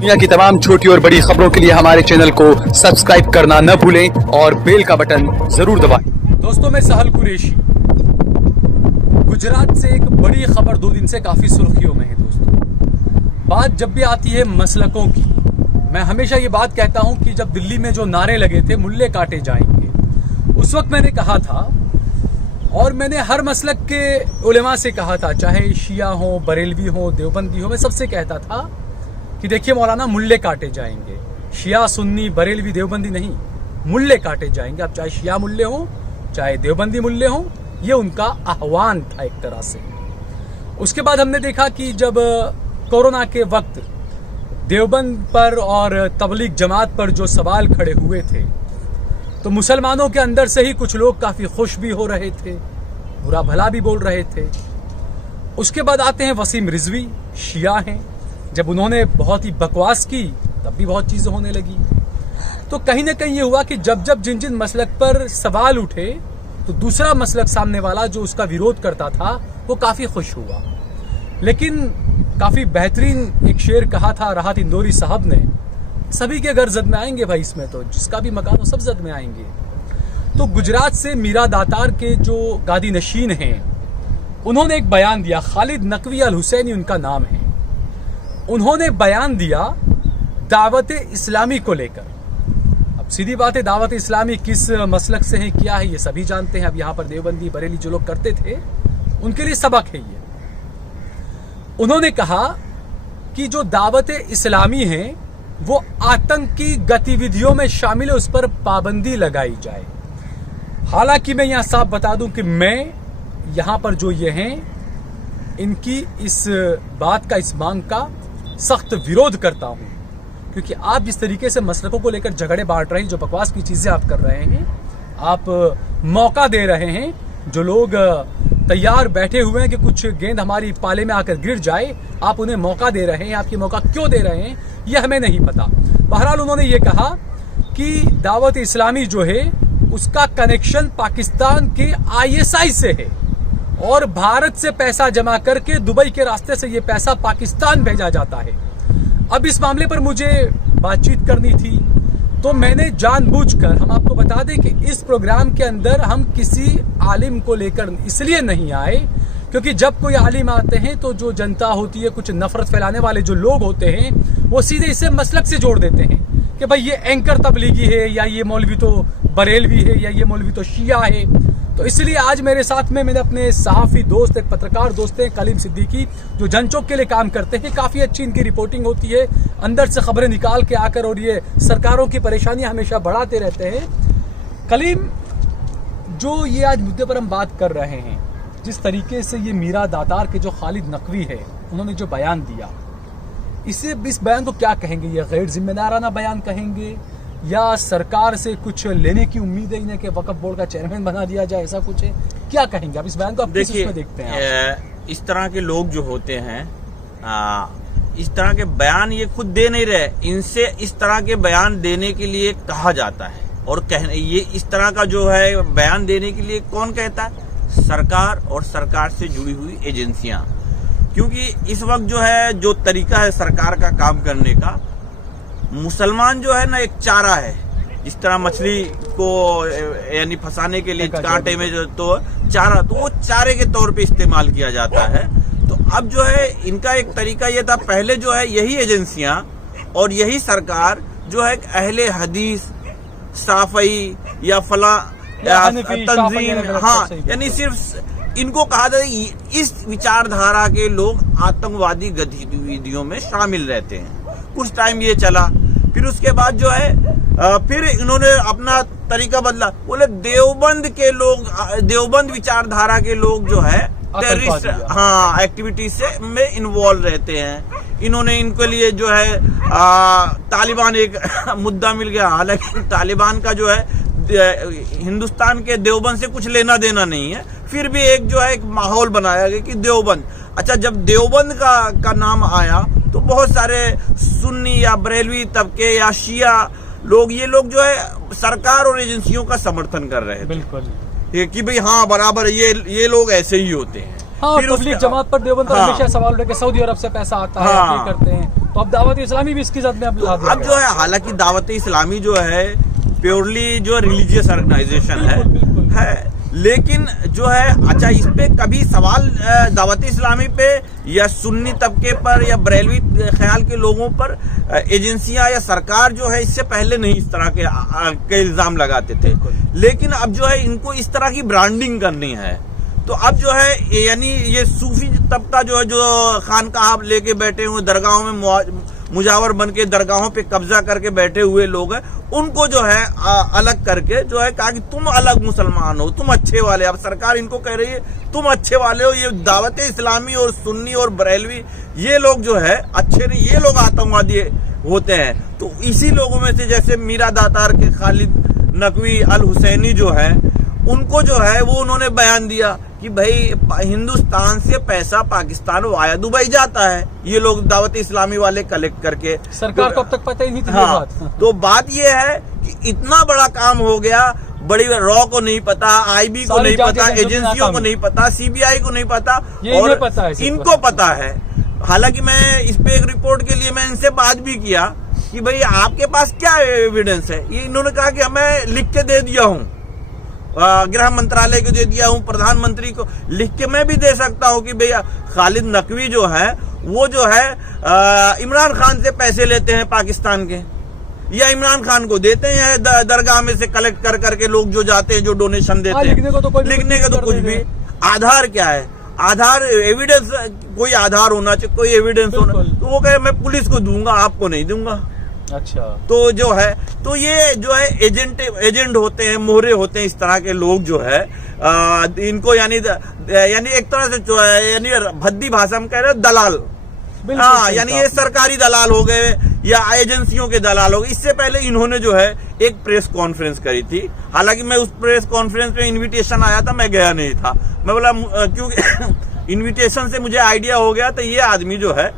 दुनिया की तमाम छोटी और बड़ी खबरों के लिए हमारे चैनल को सब्सक्राइब करना न भूलें और बेल का बटन जरूर दबाएं। दोस्तों, मैं सहल कुरैशी। गुजरात से एक बड़ी खबर 2 दिन से काफी सुर्खियों में है। दोस्तों, बात जब भी आती है मसलकों की, मैं हमेशा ये बात कहता हूं कि जब दिल्ली में जो नारे लगे थे मुल्ले काटे जाएंगे, उस वक्त मैंने कहा था और मैंने हर मसलक के उलेमा से कहा था, चाहे शिया हो, बरेलवी हो, देवबंदी हो, मैं सबसे कहता था कि देखिए मौलाना, मुल्ले काटे जाएंगे। शिया, सुन्नी, बरेलवी, देवबंदी नहीं, मुल्ले काटे जाएंगे। अब चाहे शिया मुल्ले हो, चाहे देवबंदी मुल्ले हो, ये उनका आह्वान था एक तरह से। उसके बाद हमने देखा कि जब कोरोना के वक्त देवबंद पर और तबलीग जमात पर जो सवाल खड़े हुए थे, तो मुसलमानों के अंदर से ही कुछ लोग काफी खुश भी हो रहे थे, बुरा भला भी बोल रहे थे। उसके बाद आते हैं वसीम रिजवी, शिया हैं। जब उन्होंने बहुत ही बकवास की तब भी बहुत चीजें होने लगी। तो कहीं ना कहीं ये हुआ कि जब जब जिन जिन मसलक पर सवाल उठे, तो दूसरा मसलक सामने वाला जो उसका विरोध करता था वो काफी खुश हुआ। लेकिन काफी बेहतरीन एक शेर कहा था राहत इंदौरी साहब ने, सभी के घर जद में आएंगे भाई, इसमें तो जिसका भी मकान हो सब जद में आएंगे। तो गुजरात से मीरा दातार के जो गादी नशीन हैं, उन्होंने एक बयान दिया। खालिद नकवी अल हुसैनी उनका नाम है। उन्होंने बयान दिया दावत इस्लामी को लेकर। अब सीधी बात है, दावत इस्लामी किस मसलक से है, क्या है, ये सभी जानते हैं। अब यहां पर देवबंदी, बरेली जो लोग करते थे, उनके लिए सबक है ये। उन्होंने कहा कि जो दावत इस्लामी है वो आतंकी गतिविधियों में शामिल है, उस पर पाबंदी लगाई जाए। हालांकि मैं यहां साफ बता दूं कि मैं यहां पर जो ये हैं, इनकी इस बात का, इस मांग का सख्त विरोध करता हूं, क्योंकि आप जिस तरीके से मसलकों को लेकर झगड़े बांट रहे हैं, जो बकवास की चीजें आप कर रहे हैं, आप मौका दे रहे हैं, जो लोग तैयार बैठे हुए हैं कि कुछ गेंद हमारी पाले में आकर गिर जाए, आप उन्हें मौका दे रहे हैं। आप ये मौका क्यों दे रहे हैं ये हमें नहीं पता। बहरहाल उन्होंने ये कहा कि दावत इस्लामी जो है उसका कनेक्शन पाकिस्तान के ISI से है और भारत से पैसा जमा करके दुबई के रास्ते से ये पैसा पाकिस्तान भेजा जाता है। अब इस मामले पर मुझे बातचीत करनी थी, तो मैंने जानबूझकर, हम आपको बता दें कि इस प्रोग्राम के अंदर हम किसी आलिम को लेकर इसलिए नहीं आए, क्योंकि जब कोई आलिम आते हैं तो जो जनता होती है, कुछ नफरत फैलाने वाले जो लोग होते हैं, वो सीधे इसे मसलक से जोड़ देते हैं कि भाई ये एंकर तबलीगी है, या ये मौलवी तो बरेलवी है, या ये मौलवी तो शिया है। तो इसलिए आज मेरे साथ में मैंने अपने सहाफी दोस्त, एक पत्रकार दोस्त हैं कलीम सिद्दीकी, जो जनचौक के लिए काम करते हैं। काफी अच्छी इनकी रिपोर्टिंग होती है, अंदर से खबरें निकाल के आकर, और ये सरकारों की परेशानियां हमेशा बढ़ाते रहते हैं। कलीम, जो ये आज मुद्दे पर हम बात कर रहे हैं, जिस तरीके से ये मीरा दातार के जो खालिद नकवी है, उन्होंने जो बयान दिया, इस बयान को क्या कहेंगे? ये गैर जिम्मेदाराना बयान कहेंगे, या सरकार से कुछ लेने की उम्मीद है इन्हें कि वक्फ बोर्ड का चेयरमैन बना दिया जाए, ऐसा कुछ है? क्या कहेंगे आप इस बयान को? आप किस उसमें देखते हैं? इस तरह के लोग जो होते हैं, इस तरह के बयान ये खुद दे नहीं रहे, इनसे इस तरह के बयान देने के लिए कहा जाता है। और ये इस तरह का जो है बयान देने के लिए कौन कहता है? सरकार और सरकार से जुड़ी हुई एजेंसियां। क्योंकि इस वक्त जो है, जो तरीका है सरकार का काम करने का, मुसलमान जो है ना एक चारा है। जिस तरह मछली को यानी फंसाने के लिए कांटे में जो तो चारा, तो वो चारे के तौर पे इस्तेमाल किया जाता है। तो अब जो है इनका एक तरीका ये था, पहले जो है यही एजेंसियां और यही सरकार जो है अहले हदीस, साफई या फला तंजीम, हाँ, यानी सिर्फ इनको कहा जाता है इस विचारधारा के लोग आतंकवादी गतिविधियों में शामिल रहते हैं। कुछ टाइम ये चला, फिर उसके बाद जो है फिर इन्होंने अपना तरीका बदला। बोले देवबंद के लोग, देवबंद विचारधारा के लोग जो है टेररिस्ट, हाँ, एक्टिविटीज से में इन्वॉल्व रहते हैं। इन्होंने इनके लिए जो है तालिबान एक मुद्दा मिल गया। हालांकि तालिबान का जो है हिंदुस्तान के देवबंद से कुछ लेना देना नहीं है, फिर भी एक जो है एक माहौल बनाया गया कि देवबंद। अच्छा, जब देवबंद का नाम आया तो बहुत सारे सुन्नी या बरेलवी तबके या शिया लोग, ये लोग जो है सरकार और एजेंसियों का समर्थन कर रहे थे। बिल्कुल कि भाई हाँ बराबर, ये लोग ऐसे ही होते हैं। हाँ, तबलीग जमात पर देवबंद पर हमेशा सवाल उठे कि सऊदी अरब से पैसा आता है, ये करते हैं। तो अब दावत इस्लामी भी इसकी जद में अब ला दिया अब जो है, हालांकि दावत इस्लामी जो है प्योरली जो रिलीजियस ऑर्गेनाइजेशन है, लेकिन जो है अच्छा, इस पे कभी सवाल दावत इस्लामी पे या सुन्नी तबके पर या बरेलवी ख्याल के लोगों पर एजेंसियां या सरकार जो है इससे पहले नहीं इस तरह के इल्जाम लगाते थे, लेकिन अब जो है इनको इस तरह की ब्रांडिंग करनी है। तो अब जो है यानी ये सूफी तबका जो है, जो खानकाह लेके बैठे हुए दरगाहों में मुजावर बन के दरगाहों पे कब्जा करके बैठे हुए लोग हैं, उनको जो है अलग करके जो है कहा कि तुम अलग मुसलमान हो, तुम अच्छे वाले। अब सरकार इनको कह रही है तुम अच्छे वाले हो, ये दावत इस्लामी और सुन्नी और बरेलवी ये लोग जो है अच्छे नहीं, ये लोग आतंकवादी होते हैं। तो इसी लोगों में से जैसे मीरा दातार के खालिद नकवी अल हुसैनी जो है, उनको जो है वो उन्होंने बयान दिया कि भाई हिंदुस्तान से पैसा पाकिस्तान वाया दुबई जाता है, ये लोग दावत इस्लामी वाले कलेक्ट करके। सरकार को अब तक पता ही नहीं थी। हाँ, बात। तो बात ये है कि इतना बड़ा काम हो गया, बड़ी रॉ को नहीं पता, आईबी को नहीं पता, एजेंसियों को नहीं पता, सीबीआई को नहीं पता, और पता है, इनको पता है। हालांकि मैं इस पे एक रिपोर्ट के लिए मैं इनसे बात भी किया कि भाई आपके पास क्या एविडेंस है। ये इन्होंने कहा कि मैं लिख के दे दिया हूँ, गृह मंत्रालय को दे दिया हूँ, प्रधानमंत्री को लिख के मैं भी दे सकता हूँ कि भैया खालिद नकवी जो है वो जो है इमरान खान से पैसे लेते हैं पाकिस्तान के, या इमरान खान को देते हैं दरगाह में से कलेक्ट कर करके लोग जो जाते हैं, जो डोनेशन देते हैं। लिखने का तो कुछ भी आधार क्या है, आधार एविडेंस, कोई आधार होना चाहिए, कोई एविडेंस होना। तो वो कहे मैं पुलिस को दूंगा, आपको नहीं दूंगा। अच्छा, तो जो है, तो ये जो है एजेंट होते हैं, मोहरे होते हैं, इस तरह के लोग जो है इनको यानी एक तरह से यानी भद्दी भाषा में कह रहे हैं दलाल। हाँ, यानी ये सरकारी दलाल हो गए या एजेंसियों के दलाल हो गए। इससे पहले इन्होंने जो है एक प्रेस कॉन्फ्रेंस करी थी, हालांकि मैं उस प्रेस कॉन्फ्रेंस में इन्विटेशन आया था, मैं गया नहीं था। मैं बोला क्योंकि इन्विटेशन से मुझे आइडिया हो गया तो ये आदमी जो है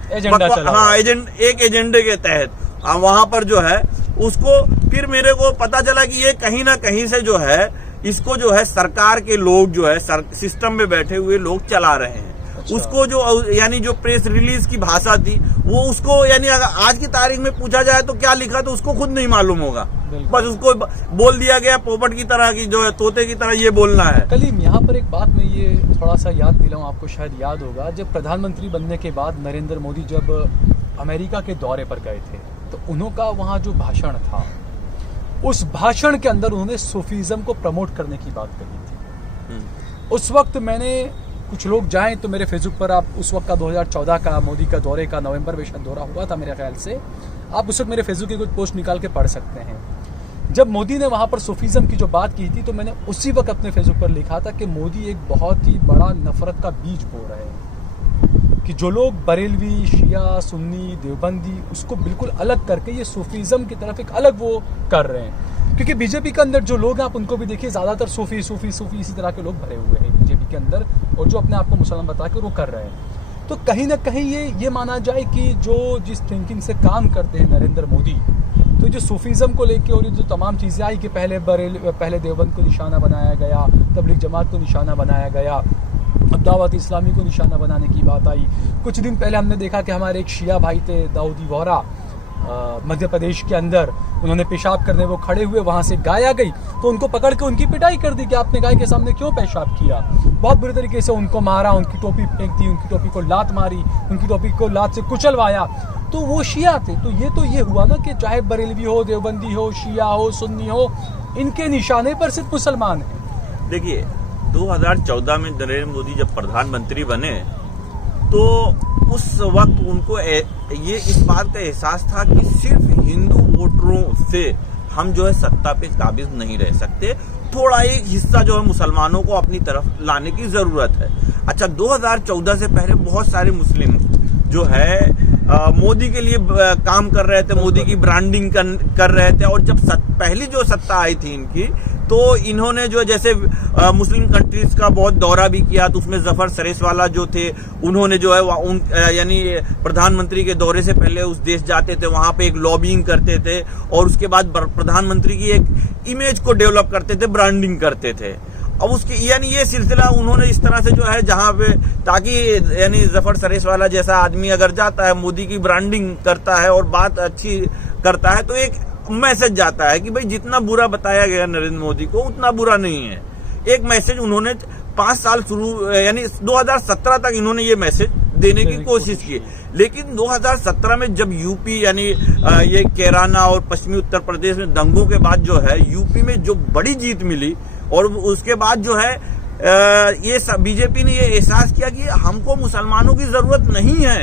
हाँ एक एजेंडे के तहत वहां पर जो है उसको, फिर मेरे को पता चला कि ये कहीं ना कहीं से जो है इसको जो है सरकार के लोग जो है सिस्टम में बैठे हुए लोग चला रहे हैं। अच्छा। उसको जो यानी जो प्रेस रिलीज की भाषा थी वो उसको यानी अगर आज की तारीख में पूछा जाए तो क्या लिखा तो उसको खुद नहीं मालूम होगा, बस उसको बोल दिया गया पोपट की तरह की, जो है तोते की तरह ये बोलना है। कलीम, यहाँ पर एक बात मैं ये थोड़ा सा याद दिलाऊं, आपको शायद याद होगा, जब प्रधानमंत्री बनने के बाद नरेंद्र मोदी जब अमेरिका के दौरे पर गए थे तो उनका वहाँ जो भाषण था, उस भाषण के अंदर उन्होंने सूफीज्म को प्रमोट करने की बात कही थी। उस वक्त मैंने, कुछ लोग जाएं तो मेरे फेसबुक पर आप उस वक्त का 2014 का मोदी का दौरे का नवंबर में शायद दौरा हुआ था मेरे ख्याल से, आप उस वक्त मेरे फेसबुक की कुछ पोस्ट निकाल के पढ़ सकते हैं। जब मोदी ने वहाँ पर सूफीज्म की जो बात की थी तो मैंने उसी वक्त अपने फेसबुक पर लिखा था कि मोदी एक बहुत ही बड़ा नफरत का बीज बो रहे हैं, कि जो लोग बरेलवी, शिया, सुन्नी, देवबंदी उसको बिल्कुल अलग करके ये सूफीज्म की तरफ एक अलग वो कर रहे हैं। क्योंकि बीजेपी के अंदर जो लोग हैं आप उनको भी देखिए, ज़्यादातर सूफी इसी तरह के लोग भरे हुए हैं बीजेपी के अंदर, और जो अपने आप को मुसलमान बता के वो कर रहे हैं। तो कहीं ना कहीं ये माना जाए कि जो जिस थिंकिंग से काम करते हैं नरेंद्र मोदी, तो जो सूफीज्म को लेके और जो तमाम चीज़ें आई कि पहले देवबंद को निशाना बनाया गया, तबलीग जमात को निशाना बनाया गया, अब दावत इस्लामी को निशाना बनाने की बात आई। कुछ दिन पहले हमने देखा कि हमारे एक शिया भाई थे दाऊदी वोहरा, मध्य प्रदेश के अंदर, उन्होंने पेशाब करने वो खड़े हुए, वहाँ से गाय आ गई तो उनको पकड़ के उनकी पिटाई कर दी कि आपने गाय के सामने क्यों पेशाब किया। बहुत बुरी तरीके से उनको मारा, उनकी टोपी फेंक दी, उनकी टोपी को लात मारी, उनकी टोपी को लात से कुचलवाया। तो वो शिया थे। तो ये हुआ ना कि चाहे बरेलवी हो, देवबंदी हो, शिया हो, सुन्नी हो, इनके निशाने पर सिर्फ मुसलमान हैं। देखिए 2014 में नरेंद्र मोदी जब प्रधानमंत्री बने तो उस वक्त उनको ये इस बात का एहसास था कि सिर्फ हिंदू वोटरों से हम जो है सत्ता पे काबिज नहीं रह सकते, थोड़ा एक हिस्सा जो है मुसलमानों को अपनी तरफ लाने की जरूरत है। अच्छा, 2014 से पहले बहुत सारे मुस्लिम जो है मोदी के लिए काम कर रहे थे, मोदी की ब्रांडिंग कर रहे थे, और जब पहली जो सत्ता आई थी इनकी तो इन्होंने जो जैसे मुस्लिम कंट्रीज का बहुत दौरा भी किया, तो उसमें जफर सरेसवाला जो थे उन्होंने जो है यानी प्रधानमंत्री के दौरे से पहले उस देश जाते थे, वहां पे एक लॉबिंग करते थे और उसके बाद प्रधानमंत्री की एक इमेज को डेवलप करते थे, ब्रांडिंग करते थे। अब उसकी यानी ये सिलसिला उन्होंने इस तरह से जो है जहां पे ताकि यानी जफर सरेशवाला जैसा आदमी अगर जाता है मोदी की ब्रांडिंग करता है और बात अच्छी करता है तो एक मैसेज जाता है कि भाई जितना बुरा बताया गया नरेंद्र मोदी को उतना बुरा नहीं है। एक मैसेज उन्होंने 5 साल शुरू यानी 2017 तक इन्होंने ये मैसेज देने की कोशिश की, लेकिन 2017 में जब यूपी यानी ये कैराना और पश्चिमी उत्तर प्रदेश में दंगों के बाद जो है यूपी में जो बड़ी जीत मिली और उसके बाद जो है ये बीजेपी ने ये एहसास किया कि हमको मुसलमानों की जरूरत नहीं है,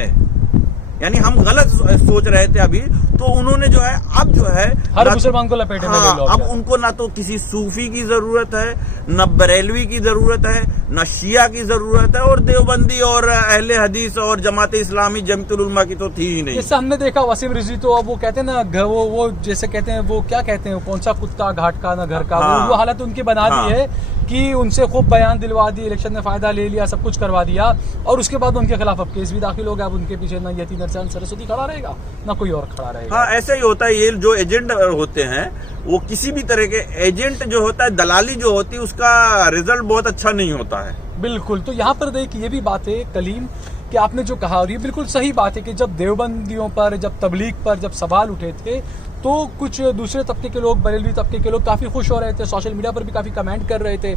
यानी हम गलत सोच रहे थे अभी, तो उन्होंने जो है अब जो है हर मुसलमान को लपेटे में ले लो। अब उनको ना तो किसी सूफी की जरूरत है, न बरेलवी की जरूरत है, न शिया की जरूरत है, और देवबंदी और अहले हदीस और जमात इस्लामी जमीयतुल उलमा की तो थी ही नहीं। जैसे हमने देखा वसीम रिजवी, तो अब वो कहते हैं ना वो जैसे कहते हैं वो क्या कहते हैं, कौन सा कुत्ता घाट का ना घर का, वो हालत उनकी बना दी है कि उनसे खूब बयान दिलवा दी, इलेक्शन में फायदा ले लिया, सब कुछ करवा दिया, और उसके बाद उनके खिलाफ अब केस भी दाखिल हो गया। अब उनके पीछे ना यतीन अरसान सरस्वती खड़ा रहेगा ना कोई और खड़ा रहेगा। हाँ, ऐसा ही होता है। ये जो एजेंट होते हैं वो किसी भी तरह के एजेंट जो होता है, दलाली जो होती है, उसका रिजल्ट बहुत अच्छा नहीं होता है। बिल्कुल। तो यहाँ पर देखिए ये भी बात है कलीम कि आपने जो कहा, और ये बिल्कुल सही बात है कि जब देवबंदियों पर, जब तबलीग पर जब सवाल उठे थे तो कुछ दूसरे तबके के लोग, बरेलवी तबके के लोग काफी खुश हो रहे थे, सोशल मीडिया पर भी काफी कमेंट कर रहे थे।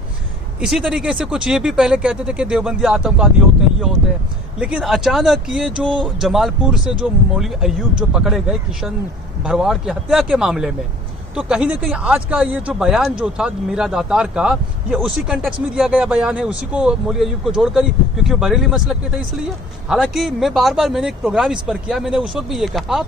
इसी तरीके से कुछ ये भी पहले कहते थे कि देवबंदी आतंकवादी होते हैं, ये होते हैं, लेकिन अचानक ये जो जमालपुर से जो मौलवी अय्यूब जो पकड़े गए किशन भरवाड़ की हत्या के मामले में, तो कहीं ना कहीं आज का ये जो बयान जो था मीरा दातार का, ये उसी कंटेक्स्ट में दिया गया बयान है, उसी को मौलवी अय्यूब को जोड़कर ही, क्योंकि वो बरेली मसलक के थे इसलिए। हालांकि मैं बार मैंने एक प्रोग्राम इस पर किया, मैंने उस वक्त भी ये कहा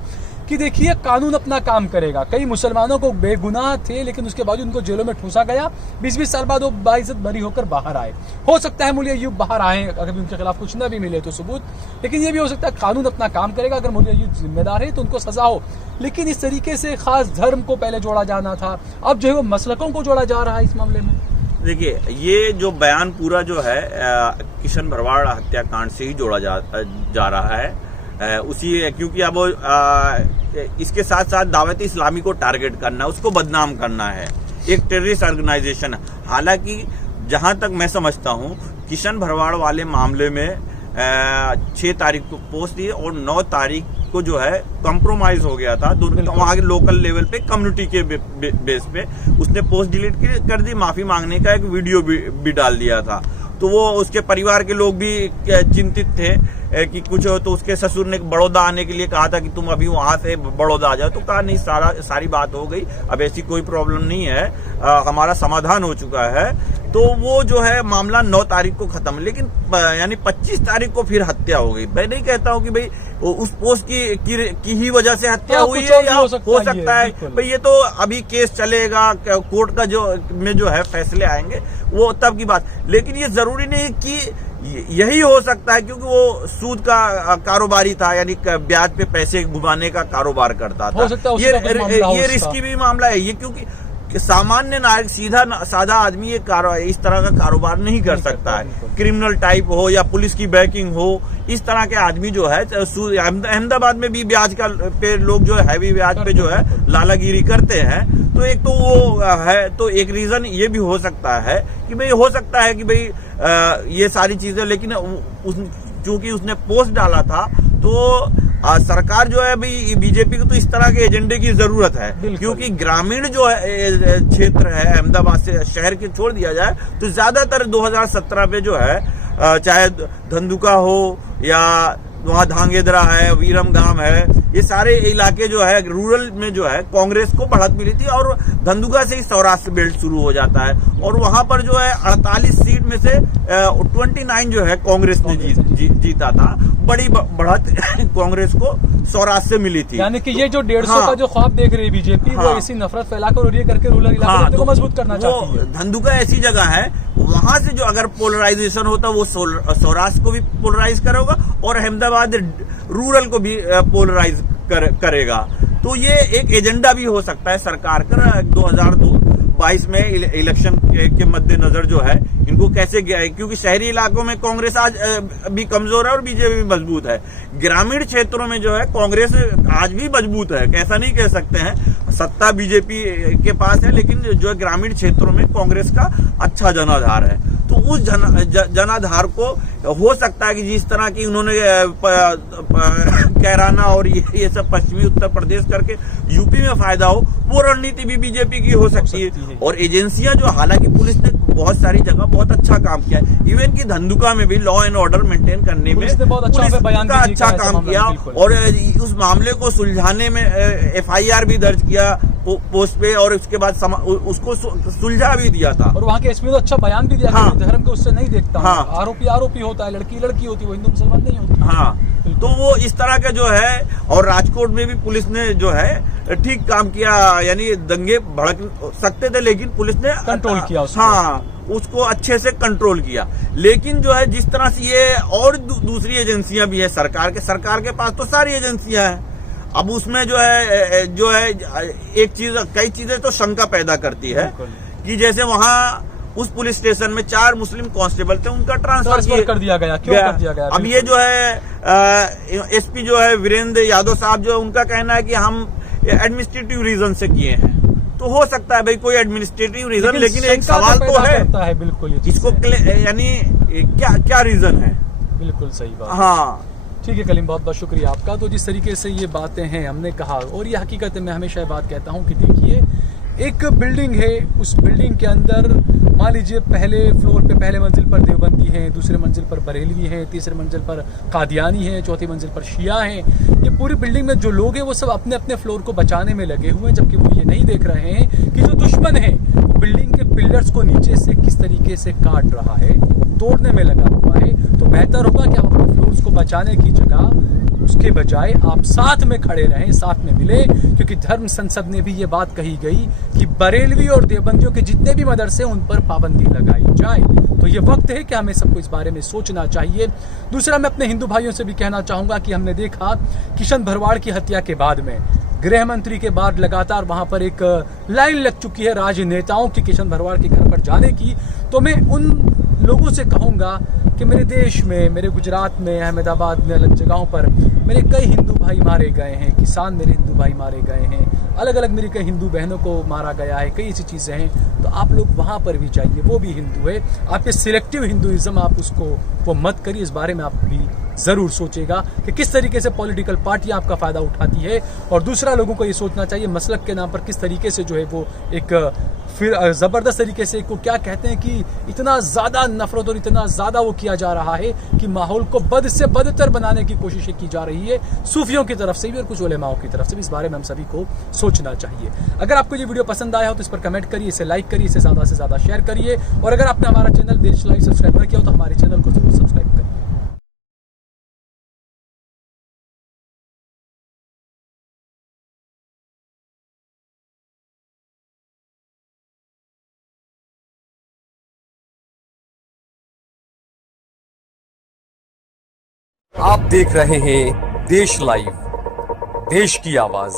कि देखिए कानून अपना काम करेगा। कई मुसलमानों को बेगुनाह थे लेकिन उसके बाद उनको जेलों में ठूसा गया, 20-20 साल बाद वो बाइज्जत बरी होकर बाहर आए। हो सकता है मौलवी अय्यूब बाहर आए अगर उनके खिलाफ कुछ न भी मिले तो सबूत, लेकिन ये भी हो सकता है कानून अपना काम करेगा। अगर मौलवी अय्यूब जिम्मेदार है तो उनको सजा हो, लेकिन इस तरीके से खास धर्म को पहले जोड़ा जाना था, अब जो है वो मसलकों को जोड़ा जा रहा है इस मामले में। देखिए ये जो बयान पूरा जो है किशन भरवाड़ हत्याकांड से ही जोड़ा जा रहा है, उसी क्योंकि अब इसके साथ साथ दावत इस्लामी को टारगेट करना, उसको बदनाम करना है, एक टेररिस्ट ऑर्गेनाइजेशन। हालांकि जहां तक मैं समझता हूं किशन भरवाड़ वाले मामले में 6 तारीख को पोस्ट दी और 9 तारीख को जो है कॉम्प्रोमाइज हो गया था वहां के लोकल लेवल पे, कम्युनिटी के बेस पे उसने पोस्ट डिलीट कर दी, माफी मांगने का एक वीडियो भी डाल दिया था। तो वो उसके परिवार के लोग भी चिंतित थे कि कुछ हो, तो उसके ससुर ने बड़ौदा आने के लिए कहा था कि तुम अभी वहां से बड़ौदा आ जाओ, तो कहा नहीं, सारी बात हो गई, अब ऐसी कोई प्रॉब्लम नहीं है, हमारा समाधान हो चुका है। तो वो जो है मामला 9 तारीख को खत्म, लेकिन यानी 25 तारीख को फिर हत्या हो गई। मैं नहीं कहता हूँ कि भाई उस पोस्ट की ही वजह से हत्या हुई है, या हो सकता है भाई ये तो अभी केस चलेगा, कोर्ट का जो है फैसले आएंगे वो तब की बात। लेकिन ये जरूरी नहीं कि यही हो सकता है, क्योंकि वो सूद का कारोबारी था, यानी ब्याज पे पैसे घुमाने का कारोबार करता था। ये रिस्की भी मामला है ये, क्योंकि सामान्य नागरिक सादा आदमी ये इस तरह का कारोबार नहीं कर सकता है। क्रिमिनल टाइप हो या पुलिस की बैकिंग हो, इस तरह के आदमी जो है, अहमदाबाद में भी ब्याज का पे लोग जो है हैवी ब्याज पे जो है लालागिरी करते हैं। तो एक तो वो है, तो एक रीजन ये भी हो सकता है कि भाई हो सकता है कि भाई ये सारी चीजें, लेकिन चूंकि उसने पोस्ट डाला था तो सरकार जो है भाई बीजेपी को तो इस तरह के एजेंडे की जरूरत है, क्योंकि ग्रामीण जो है क्षेत्र है अहमदाबाद से शहर के छोड़ दिया जाए तो ज्यादातर 2017 पे जो है चाहे धंधुका हो या वहाँ धांगेद्रा है, वीरमगाम है, ये सारे इलाके जो है रूरल में जो है कांग्रेस को बढ़त मिली थी, और धंधुका से ही सौराष्ट्र बेल्ट शुरू हो जाता है, और वहां पर जो है 48 सीट में से 29 जो है कांग्रेस ने जीता था। बड़ी बढ़त कांग्रेस को सौराष्ट्र से मिली थी। यानी कि ये जो 150 का जो ख्वाब देख रही है बीजेपी, वो ऐसी नफरत फैलाकर और ये करके रूरल इलाके को मजबूत करना चाहती है। धंधुका ऐसी जगह है, वहां से जो अगर पोलराइजेशन होता वो सौराष्ट्र को भी पोलराइज करेगा और अहमदाबाद रूरल को भी पोलराइज करेगा। तो ये एक एजेंडा भी हो सकता है सरकार का 2022 में इलेक्शन के मद्देनजर जो है इनको कैसे गया है, क्योंकि शहरी इलाकों में कांग्रेस आज भी कमजोर है और बीजेपी भी मजबूत है। ग्रामीण क्षेत्रों में जो है कांग्रेस आज भी मजबूत है, कैसा नहीं कह सकते हैं। सत्ता बीजेपी के पास है, लेकिन जो है ग्रामीण क्षेत्रों में कांग्रेस का अच्छा जनाधार है। तो उस जनाधार को हो सकता है कि जिस तरह की उन्होंने कैराना और ये सब पश्चिमी उत्तर प्रदेश करके यूपी में फायदा हो, वो रणनीति भी बीजेपी की हो सकती है। और एजेंसियां जो, हालांकि पुलिस ने बहुत सारी जगह बहुत अच्छा काम किया है, इवन की धंधुका में भी लॉ एंड ऑर्डर मेंटेन करने में पुलिस ने बहुत अच्छा काम किया। और उस मामले को सुलझाने में FIR भी दर्ज किया पोस्ट पे, और उसके बाद उसको सुलझा भी दिया था। और वहाँ के एसपी ने अच्छा बयान भी दिया। हाँ, धर्म को उससे नहीं देखता। हाँ, आरोपी होता है, लड़की होती है, वो हिंदू मुसलमान नहीं होती। हाँ, तो वो इस तरह का जो है, और राजकोट में भी पुलिस ने जो है ठीक काम किया, यानी दंगे भड़क सकते थे लेकिन पुलिस ने कंट्रोल किया उसको। हाँ, उसको अच्छे से कंट्रोल किया। लेकिन जो है जिस तरह से ये और दूसरी एजेंसियां भी है सरकार के पास तो सारी एजेंसियां हैं। अब उसमें जो है एक चीज, कई चीजें तो शंका पैदा करती है कि जैसे वहां उस पुलिस स्टेशन में 4 मुस्लिम कांस्टेबल थे, उनका ट्रांसफर कर दिया गया। क्यों कर दिया गया? अब ये जो है SP जो है वीरेंद्र यादव साहब, जो उनका कहना है कि हम एडमिनिस्ट्रेटिव रीजन से किए हैं। तो हो सकता है भाई कोई एडमिनिस्ट्रेटिव रीजन, लेकिन एक सवाल तो है बिल्कुल इसको, यानी क्या रीजन है। बिल्कुल सही बात। हाँ, ठीक है कलीम, बहुत बहुत शुक्रिया आपका। तो जिस तरीके से ये बातें हैं हमने कहा, और ये हकीकत है, मैं हमेशा ये बात कहता हूँ कि देखिए, एक बिल्डिंग है, उस बिल्डिंग के अंदर मान लीजिए पहले फ्लोर पे, पहले मंजिल पर देवबंदी हैं, दूसरे मंजिल पर बरेलवी हैं, तीसरे मंजिल पर कादियानी हैं, चौथी मंजिल पर शिया हैं। ये पूरी बिल्डिंग में जो लोग हैं वो सब अपने अपने फ्लोर को बचाने में लगे हुए हैं, जबकि वो ये नहीं देख रहे हैं कि जो दुश्मन है वो बिल्डिंग के पिलर्स को नीचे से किस तरीके से काट रहा है, तोड़ने में लगा हुआ है। तो बेहतर होगा कि आप अपने फ्लोर्स को बचाने की जगह उसके बजाय आप साथ में खड़े रहें, साथ में मिले, क्योंकि धर्म संसद ने भी ये बात कही गई कि बरेलवी और देवबंदियों के जितने भी मदरसे उन पर पाबंदी लगाई जाए। तो ये वक्त है कि हमें सबको इस बारे में सोचना चाहिए। दूसरा, मैं अपने हिंदू भाइयों से भी कहना चाहूंगा कि हमने देखा किशन भरवाड़ की हत्या के बाद में गृह मंत्री के बाद लगातार वहां पर एक लाइन लग चुकी है राजनेताओं की किशन भरवाड़ के घर पर जाने की। तो मैं उन लोगों से कहूंगा कि मेरे देश में, मेरे गुजरात में, अहमदाबाद में, अलग जगहों पर मेरे कई हिंदू भाई मारे गए हैं, किसान मेरे हिंदू भाई मारे गए हैं, अलग अलग मेरी कई हिंदू बहनों को मारा गया है, कई ऐसी चीज़ें हैं। तो आप लोग वहाँ पर भी जाइए, वो भी हिंदू है। आप ये सिलेक्टिव हिंदुइज्म आप उसको वो मत करिए। इस बारे में आप भी ज़रूर सोचेगा कि किस तरीके से पॉलिटिकल पार्टियां आपका फ़ायदा उठाती है। और दूसरा, लोगों को ये सोचना चाहिए मसलक के नाम पर किस तरीके से जो है वो एक फिर ज़बरदस्त तरीके से को क्या कहते हैं कि इतना ज़्यादा नफरत और इतना ज़्यादा वो किया जा रहा है कि माहौल को बद से बदतर बनाने की कोशिशें की जा रही है, सूफियों की तरफ से भी और कुछ उलेमाओं की तरफ से भी। इस बारे में हम सभी को सोचना चाहिए। अगर आपको ये वीडियो पसंद आया हो तो इस पर कमेंट करिए, इसे लाइक करिए, इसे ज़्यादा से ज़्यादा शेयर करिए। और अगर आपने हमारा चैनल देश लाइव सब्सक्राइब नहीं किया हो तो हमारे चैनल को जरूर सब्सक्राइब करिए। आप देख रहे हैं देश लाइव, देश की आवाज।